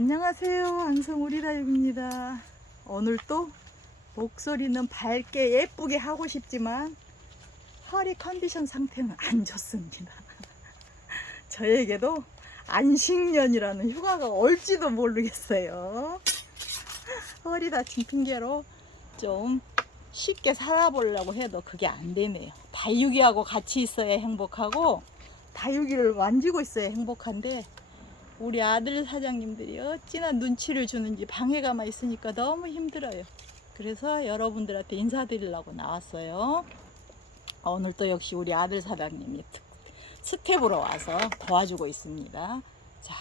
안녕하세요. 안성우리다육입니다. 오늘 또 목소리는 밝게 예쁘게 하고 싶지만 허리 컨디션 상태는 안 좋습니다. 저에게도 안식년이라는 휴가가 올지도 모르겠어요. 허리 다친 핑계로 좀 쉽게 살아보려고 해도 그게 안 되네요. 다육이하고 같이 있어야 행복하고 다육이를 만지고 있어야 행복한데 우리 아들 사장님들이 어찌나 눈치를 주는지 방해가만 있으니까 너무 힘들어요. 그래서 여러분들한테 인사드리려고 나왔어요. 오늘 또 역시 우리 아들 사장님이 스텝으로 와서 도와주고 있습니다. 자,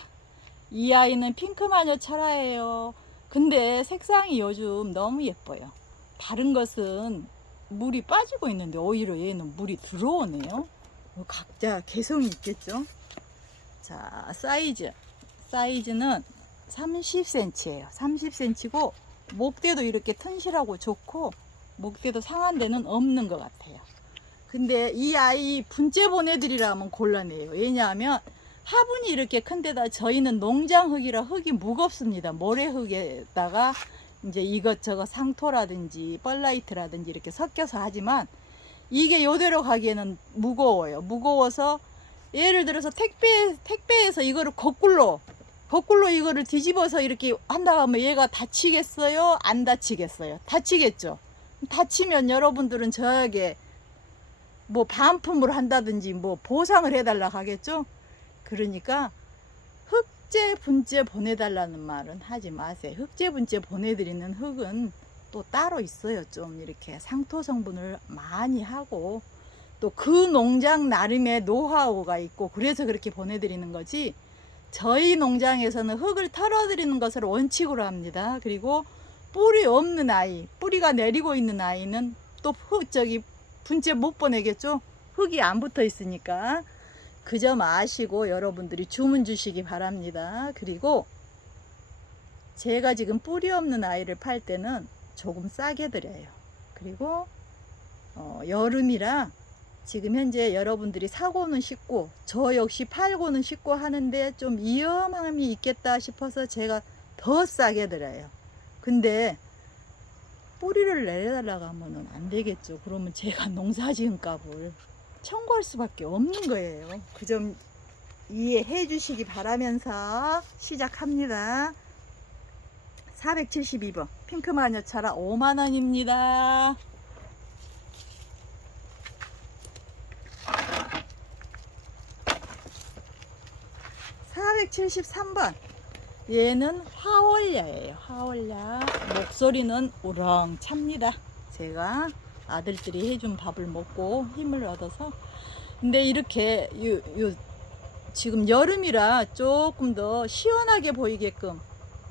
이 아이는 핑크마녀 철화예요. 근데 색상이 요즘 너무 예뻐요. 다른 것은 물이 빠지고 있는데 오히려 얘는 물이 들어오네요. 각자 개성이 있겠죠. 자, 사이즈는 30cm예요. 30cm고 목대도 이렇게 튼실하고 좋고 목대도 상한 데는 없는 것 같아요. 근데 이 아이 분재 보내드리라면 곤란해요. 왜냐하면 화분이 이렇게 큰데다 저희는 농장흙이라 흙이 무겁습니다. 모래흙에다가 이제 이것저것 상토라든지 뻘라이트라든지 이렇게 섞여서 하지만 이게 요대로 가기에는 무거워요. 무거워서 예를 들어서 택배에서 이거를 거꾸로 이거를 뒤집어서 이렇게 한다고 하면 얘가 다치겠어요? 안 다치겠어요? 다치겠죠. 다치면 여러분들은 저에게 뭐 반품을 한다든지 뭐 보상을 해달라 하겠죠. 그러니까 흙재 분재 보내달라는 말은 하지 마세요. 흙재 분재 보내드리는 흙은 또 따로 있어요. 좀 이렇게 상토 성분을 많이 하고 또 그 농장 나름의 노하우가 있고 그래서 그렇게 보내드리는 거지, 저희 농장에서는 흙을 털어드리는 것을 원칙으로 합니다. 그리고 뿌리 없는 아이, 뿌리가 내리고 있는 아이는 또 분재 못 보내겠죠. 흙이 안 붙어 있으니까. 그 점 아시고 여러분들이 주문 주시기 바랍니다. 그리고 제가 지금 뿌리 없는 아이를 팔 때는 조금 싸게 드려요. 그리고 여름이라 지금 현재 여러분들이 사고는 쉽고 저 역시 팔고는 쉽고 하는데 좀 위험함이 있겠다 싶어서 제가 더 싸게 드려요. 근데 뿌리를 내려달라고 하면은 안 되겠죠. 그러면 제가 농사지은 값을 청구할 수밖에 없는 거예요. 그 점 이해해 주시기 바라면서 시작합니다. 472번 핑크마녀 차라 5만원입니다. 473번 얘는 화월야예요. 화월야. 목소리는 우렁찹니다. 제가 아들들이 해준 밥을 먹고 힘을 얻어서. 근데 이렇게 지금 여름이라 조금 더 시원하게 보이게끔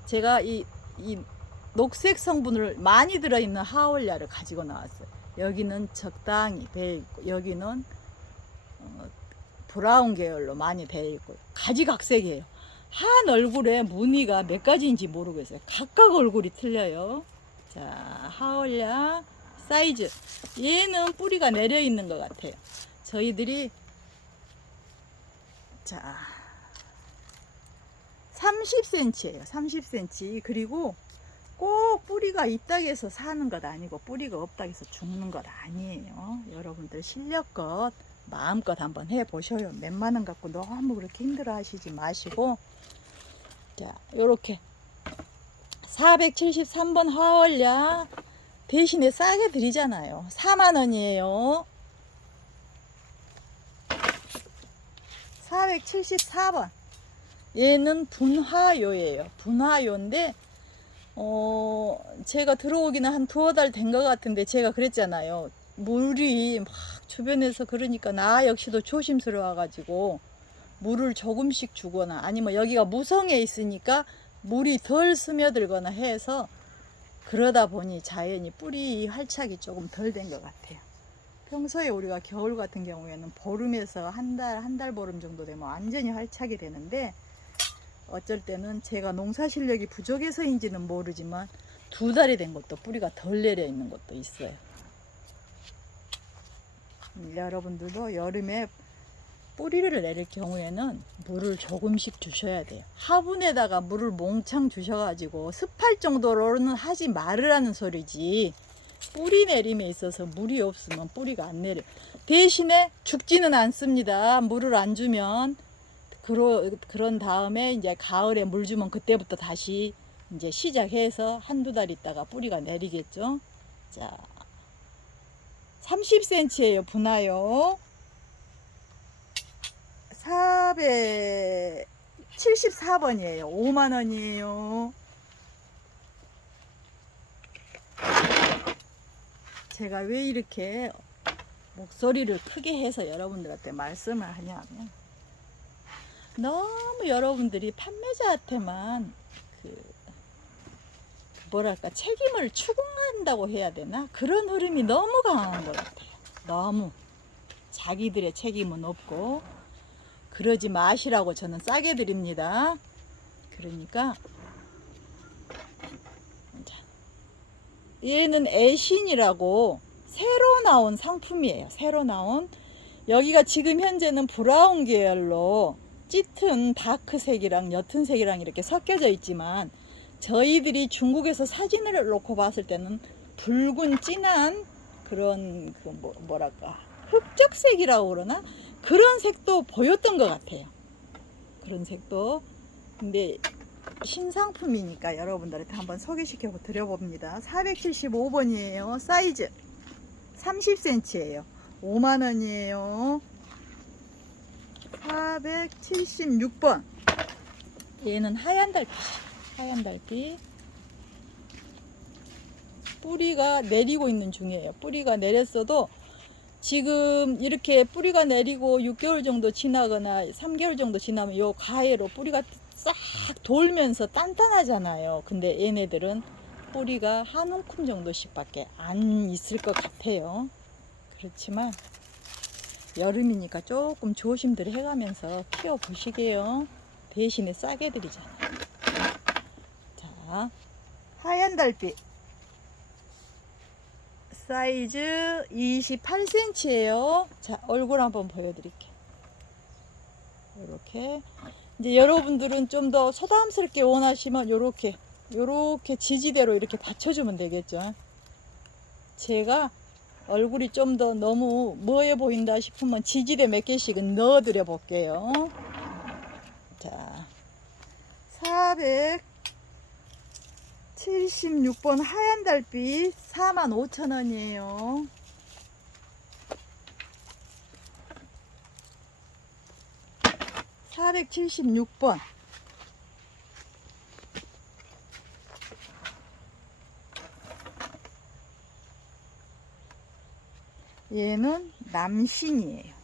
제가 이 녹색 성분을 많이 들어있는 하월야를 가지고 나왔어요. 여기는 적당히 배어있고 여기는 브라운 계열로 많이 배어있고 가지각색이에요. 한 얼굴에 무늬가 몇 가지인지 모르겠어요. 각각 얼굴이 틀려요. 자, 하월야 사이즈, 얘는 뿌리가 내려 있는 것 같아요. 저희들이 자 30cm예요. 30cm. 그리고 꼭 뿌리가 있다고 해서 사는 것 아니고 뿌리가 없다고 해서 죽는 것 아니에요. 여러분들 실력껏 마음껏 한번 해보셔요. 몇만원 갖고 너무 그렇게 힘들어 하시지 마시고. 자, 요렇게 473번 화월야 대신에 싸게 드리잖아요. 4만원이에요 474번 얘는 분화요예요. 분화요인데 제가 들어오기는 한 두어 달 된 것 같은데 제가 그랬잖아요. 물이 막 주변에서 그러니까 나 역시도 조심스러워 가지고 물을 조금씩 주거나 아니면 여기가 무성에 있으니까 물이 덜 스며들거나 해서 그러다 보니 자연히 뿌리 활착이 조금 덜 된 것 같아요. 평소에 우리가 겨울 같은 경우에는 보름에서 한 달 보름 정도 되면 완전히 활착이 되는데 어쩔 때는 제가 농사 실력이 부족해서인지는 모르지만 두 달이 된 것도 뿌리가 덜 내려 있는 것도 있어요. 여러분들도 여름에 뿌리를 내릴 경우에는 물을 조금씩 주셔야 돼요. 화분에다가 물을 몽창 주셔가지고 습할 정도로는 하지 말으라는 소리지, 뿌리 내림에 있어서 물이 없으면 뿌리가 안 내려. 대신에 죽지는 않습니다. 물을 안 주면. 그런 다음에 이제 가을에 물 주면 그때부터 다시 이제 시작해서 한두 달 있다가 뿌리가 내리겠죠. 자, 30cm예요. 분화요. 474번이에요. 5만원이에요. 제가 왜 이렇게 목소리를 크게 해서 여러분들한테 말씀을 하냐면, 너무 여러분들이 판매자한테만 뭐랄까 책임을 추궁한다고 해야 되나? 그런 흐름이 너무 강한 것 같아요. 너무 자기들의 책임은 없고. 그러지 마시라고 저는 싸게 드립니다. 그러니까 얘는 애신이라고 새로 나온 상품이에요. 새로 나온. 여기가 지금 현재는 브라운 계열로 짙은 다크색이랑 옅은 색이랑 이렇게 섞여져 있지만, 저희들이 중국에서 사진을 놓고 봤을 때는 붉은 진한 그런 뭐랄까 흑적색이라고 그러나, 그런 색도 보였던 것 같아요. 그런 색도. 근데 신상품이니까 여러분들한테 한번 소개시켜 드려봅니다. 475번이에요. 사이즈 30cm예요. 5만원이에요. 476번. 얘는 하얀 달빛. 하얀 달빛. 뿌리가 내리고 있는 중이에요. 뿌리가 내렸어도 지금 이렇게 뿌리가 내리고 6개월 정도 지나거나 3개월 정도 지나면 요 가해로 뿌리가 싹 돌면서 단단하잖아요. 근데 얘네들은 뿌리가 한 움큼 정도씩밖에 안 있을 것 같아요. 그렇지만 여름이니까 조금 조심들 해가면서 키워 보시게요. 대신에 싸게 드리잖아요. 자, 하얀 달빛 사이즈 28cm예요. 자, 얼굴 한번 보여드릴게요. 이렇게 이제 여러분들은 좀 더 소담스럽게 원하시면 요렇게 지지대로 이렇게 받쳐주면 되겠죠. 제가 얼굴이 좀 더 너무 뭐해 보인다 싶으면 지지대 몇 개씩은 넣어 드려 볼게요. 자, 476번 하얀 달빛 45,000원이에요. (476번) 얘는 남신이에요.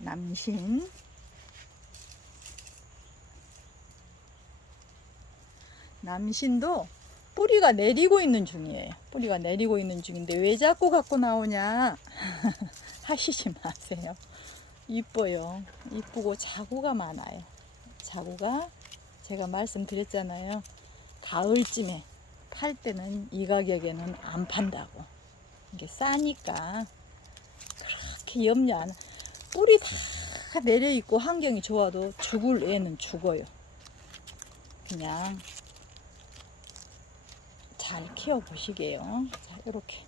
남신. 남신도 뿌리가 내리고 있는 중이에요. 뿌리가 내리고 있는 중인데 왜 자꾸 갖고 나오냐 하시지 마세요. 이뻐요. 이쁘고 자구가 많아요. 자구가 제가 말씀드렸잖아요. 가을쯤에 팔 때는 이 가격에는 안 판다고. 이게 싸니까 그렇게 염려 안. 뿌리 다 내려 있고 환경이 좋아도 죽을 애는 죽어요. 그냥 잘 키워 보시게요. 자, 이렇게.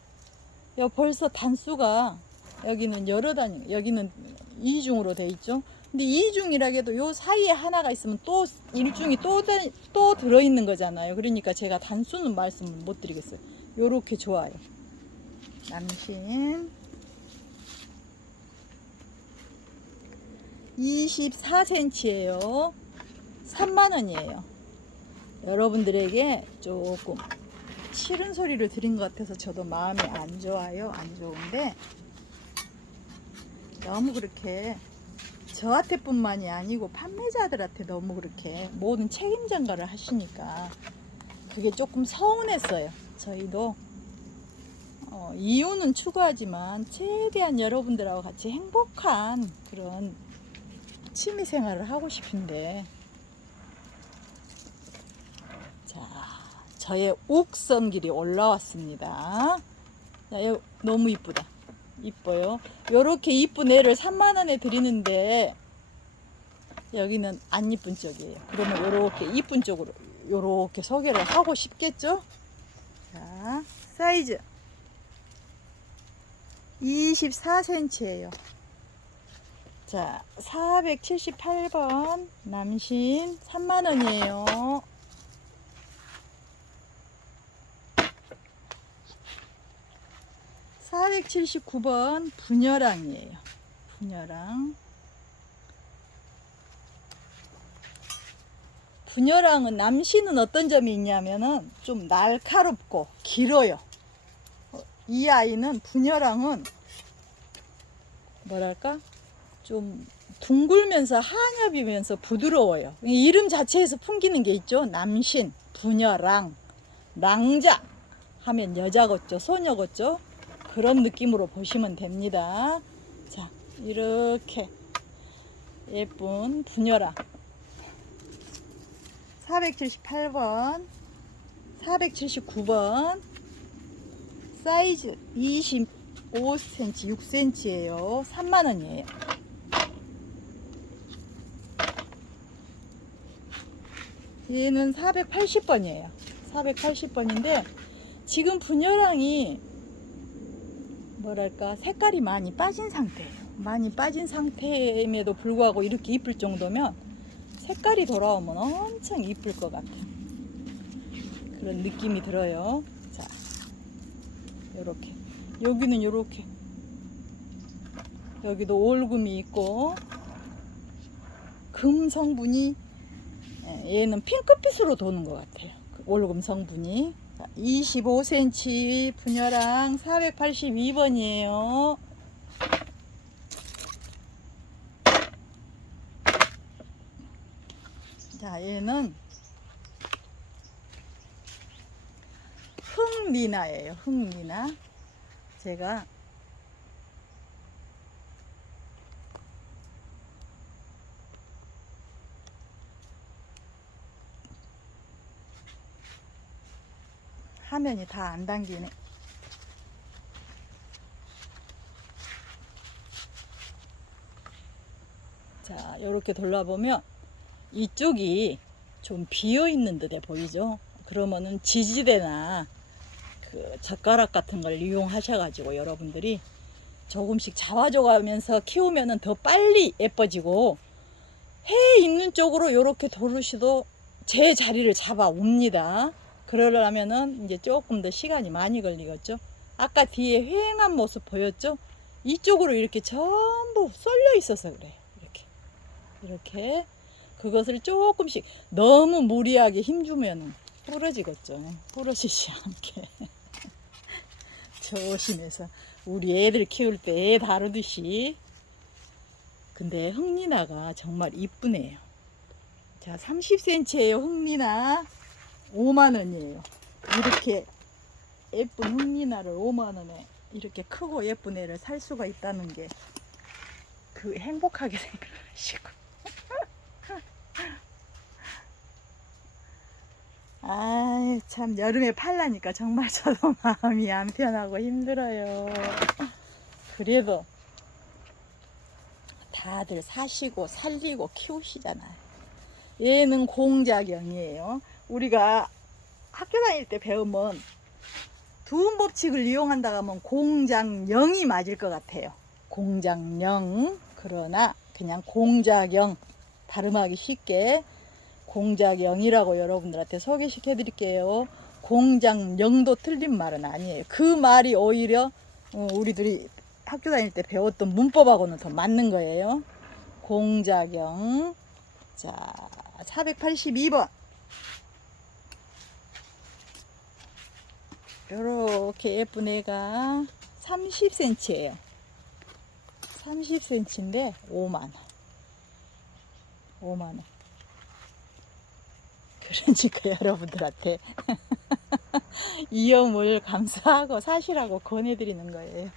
벌써 단수가 여기는 여러 단위, 여기는 2중으로 돼 있죠. 근데 2중이라 해도 요 사이에 하나가 있으면 또 1중이 또 들어 있는 거잖아요. 그러니까 제가 단수는 말씀을 못 드리겠어요. 요렇게 좋아요. 남신 24cm예요. 3만원이에요. 여러분들에게 조금 싫은 소리를 드린 것 같아서 저도 마음이 안 좋아요. 안 좋은데 너무 그렇게 저한테 뿐만이 아니고 판매자들한테 너무 그렇게 모든 책임 전가를 하시니까 그게 조금 서운했어요. 저희도 이유는 추구하지만 최대한 여러분들하고 같이 행복한 그런 취미 생활을 하고 싶은데, 자, 저의 옥선길이 올라왔습니다. 자, 너무 이쁘다. 이뻐요. 요렇게 이쁜 애를 3만원에 드리는데 여기는 안 이쁜 쪽이에요. 그러면 요렇게 이쁜 쪽으로 요렇게 소개를 하고 싶겠죠? 자, 사이즈 24cm예요. 자, 478번 남신 3만원이에요. 479번 분열왕이에요. 분열왕. 분열왕은 남신은 어떤 점이 있냐면은 좀 날카롭고 길어요. 이 아이는 분열왕은 뭐랄까 좀 둥글면서 한엽이면서 부드러워요. 이름 자체에서 풍기는 게 있죠. 남신, 분열왕, 낭자 하면 여자겠죠, 소녀겠죠. 그런 느낌으로 보시면 됩니다. 자, 이렇게 예쁜 분열왕 478번 479번 사이즈 25cm 6cm예요. 3만원이에요. 얘는 480번이에요 480번인데 지금 분열왕이 뭐랄까 색깔이 많이 빠진 상태예요. 많이 빠진 상태임에도 불구하고 이렇게 이쁠 정도면 색깔이 돌아오면 엄청 이쁠 것 같은 그런 느낌이 들어요. 자, 요렇게 여기는 요렇게 여기도 올금이 있고 금 성분이 얘는 핑크빛으로 도는 것 같아요. 올금 성분이 25cm 분열왕 482번이에요. 자, 얘는 흑리나예요. 흑리나. 제가 화면이 다 안 당기네. 자, 이렇게 돌려보면 이쪽이 좀 비어 있는 듯해 보이죠? 그러면은 지지대나 그 젓가락 같은 걸 이용하셔가지고 여러분들이 조금씩 잡아줘가면서 키우면은 더 빨리 예뻐지고 해 있는 쪽으로 이렇게 도르시도 제 자리를 잡아 옵니다. 그러려면은 이제 조금 더 시간이 많이 걸리겠죠. 아까 뒤에 휑한 모습 보였죠? 이쪽으로 이렇게 전부 쏠려 있어서 그래요. 이렇게 그것을 조금씩 너무 무리하게 힘주면은 부러지겠죠. 부러지지 않게 조심해서 우리 애들 키울 때 애 다루듯이. 근데 흑리나가 정말 이쁘네요. 자, 30cm예요. 흑리나 5만원이에요 이렇게 예쁜 흑리나를 5만원에 이렇게 크고 예쁜 애를 살 수가 있다는 게 그 행복하게 생각하시고 아, 참 여름에 팔라니까 정말 저도 마음이 안 편하고 힘들어요. 그래도 다들 사시고 살리고 키우시잖아요. 얘는 공작영이에요. 우리가 학교 다닐 때 배우면 두음 법칙을 이용한다 하면 공작영이 맞을 것 같아요. 공작영. 그러나 그냥 공작영 발음하기 쉽게 공작영이라고 여러분들한테 소개시켜 드릴게요. 공작영도 틀린 말은 아니에요. 그 말이 오히려 우리들이 학교 다닐 때 배웠던 문법하고는 더 맞는 거예요. 공작영. 자, 482번. 요렇게 예쁜 애가 30cm예요. 30cm인데 5만원. 5만원. 그러니까 여러분들한테 이염을 감수하고 사시라고 권해드리는 거예요.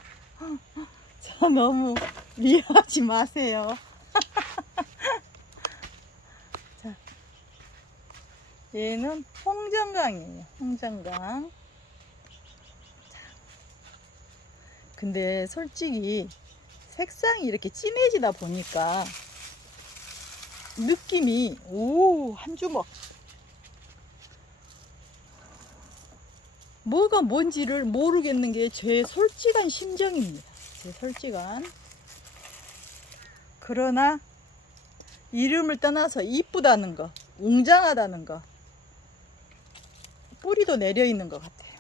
저 너무 미워하지 마세요. 자, 얘는 홍정강이에요. 홍정강. 근데 솔직히 색상이 이렇게 진해지다 보니까 느낌이 한 주먹 뭐가 뭔지를 모르겠는 게 제 솔직한 심정입니다. 제 솔직한. 그러나 이름을 떠나서 이쁘다는 거, 웅장하다는 거, 뿌리도 내려 있는 것 같아요.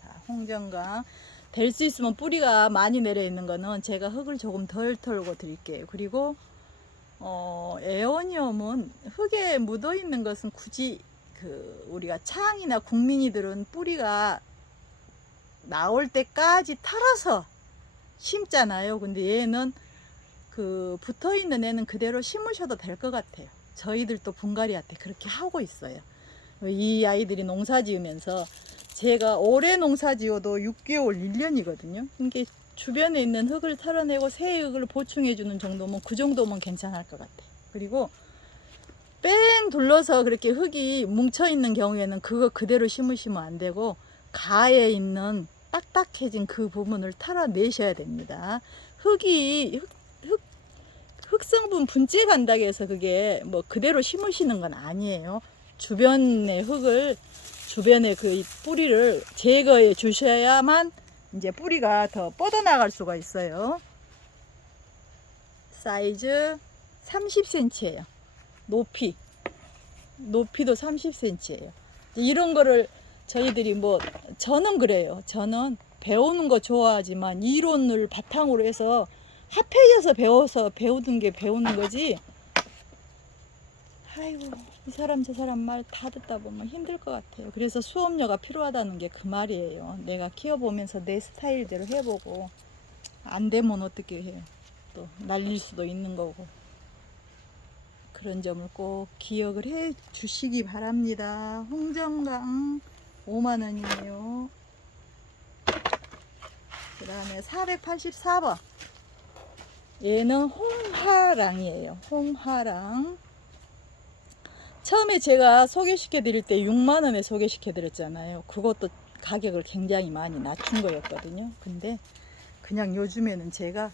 자, 홍정강 될 수 있으면 뿌리가 많이 내려 있는 거는 제가 흙을 조금 덜 털고 드릴게요. 그리고 에어니엄은 흙에 묻어 있는 것은 굳이 우리가 창이나 국민이들은 뿌리가 나올 때까지 털어서 심잖아요. 근데 얘는 붙어 있는 애는 그대로 심으셔도 될 것 같아요. 저희들도 분갈이한테 그렇게 하고 있어요. 이 아이들이 농사 지으면서 제가 올해 농사 지어도 6개월 1년이거든요. 이게 주변에 있는 흙을 털어내고 새 흙을 보충해 주는 정도면 그 정도면 괜찮을 것 같아요. 그리고 뺑 둘러서 그렇게 흙이 뭉쳐 있는 경우에는 그거 그대로 심으시면 안 되고 가에 있는 딱딱해진 그 부분을 털어내셔야 됩니다. 흙성분 분재 간다고 해서 그게 뭐 그대로 심으시는 건 아니에요. 주변의 흙을, 주변의 그 뿌리를 제거해 주셔야만 이제 뿌리가 더 뻗어나갈 수가 있어요. 사이즈 30cm예요. 높이도 30cm예요. 이런 거를 저희들이 저는 그래요. 저는 배우는 거 좋아하지만 이론을 바탕으로 해서 합해져서 배우는 게 배우는 거지. 아이고, 이 사람 저 사람 말 다 듣다 보면 힘들 것 같아요. 그래서 수업료가 필요하다는 게 그 말이에요. 내가 키워보면서 내 스타일대로 해보고 안 되면 어떻게 해요. 또 날릴 수도 있는 거고. 그런 점을 꼭 기억을 해 주시기 바랍니다. 홍정강 5만원이에요. 그 다음에 484번. 얘는 홍화랑이에요. 홍화랑. 처음에 제가 소개시켜 드릴 때 6만원에 소개시켜 드렸잖아요. 그것도 가격을 굉장히 많이 낮춘 거였거든요. 근데 그냥 요즘에는 제가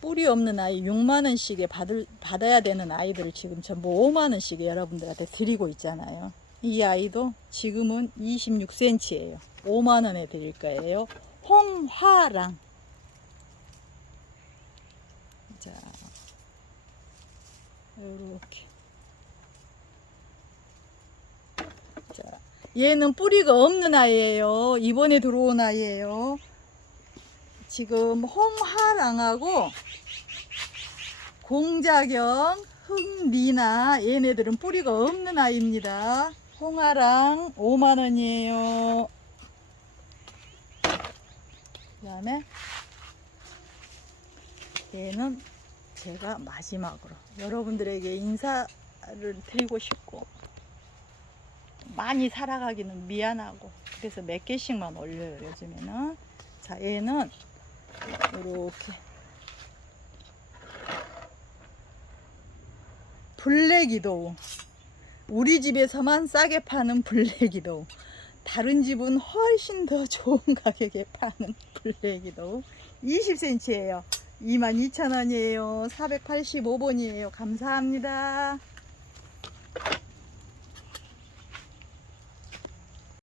뿌리 없는 아이 6만원씩에 받아야 되는 아이들을 지금 전부 5만원씩에 여러분들한테 드리고 있잖아요. 이 아이도 지금은 26cm예요. 5만원에 드릴 거예요. 홍화랑. 자, 요렇게. 자, 얘는 뿌리가 없는 아이예요. 이번에 들어온 아이예요. 지금 홍화랑하고 공자경, 흑리나 얘네들은 뿌리가 없는 아이입니다. 홍화랑 5만원이에요. 그 다음에 얘는 제가 마지막으로 여러분들에게 인사를 드리고 싶고 많이 살아가기는 미안하고 그래서 몇 개씩만 올려요 요즘에는. 자, 얘는 이렇게 블랙이도우, 우리 집에서만 싸게 파는 블랙이도우, 다른 집은 훨씬 더 좋은 가격에 파는 블랙이도우 20cm예요. 22,000원이에요. 485번이에요. 감사합니다.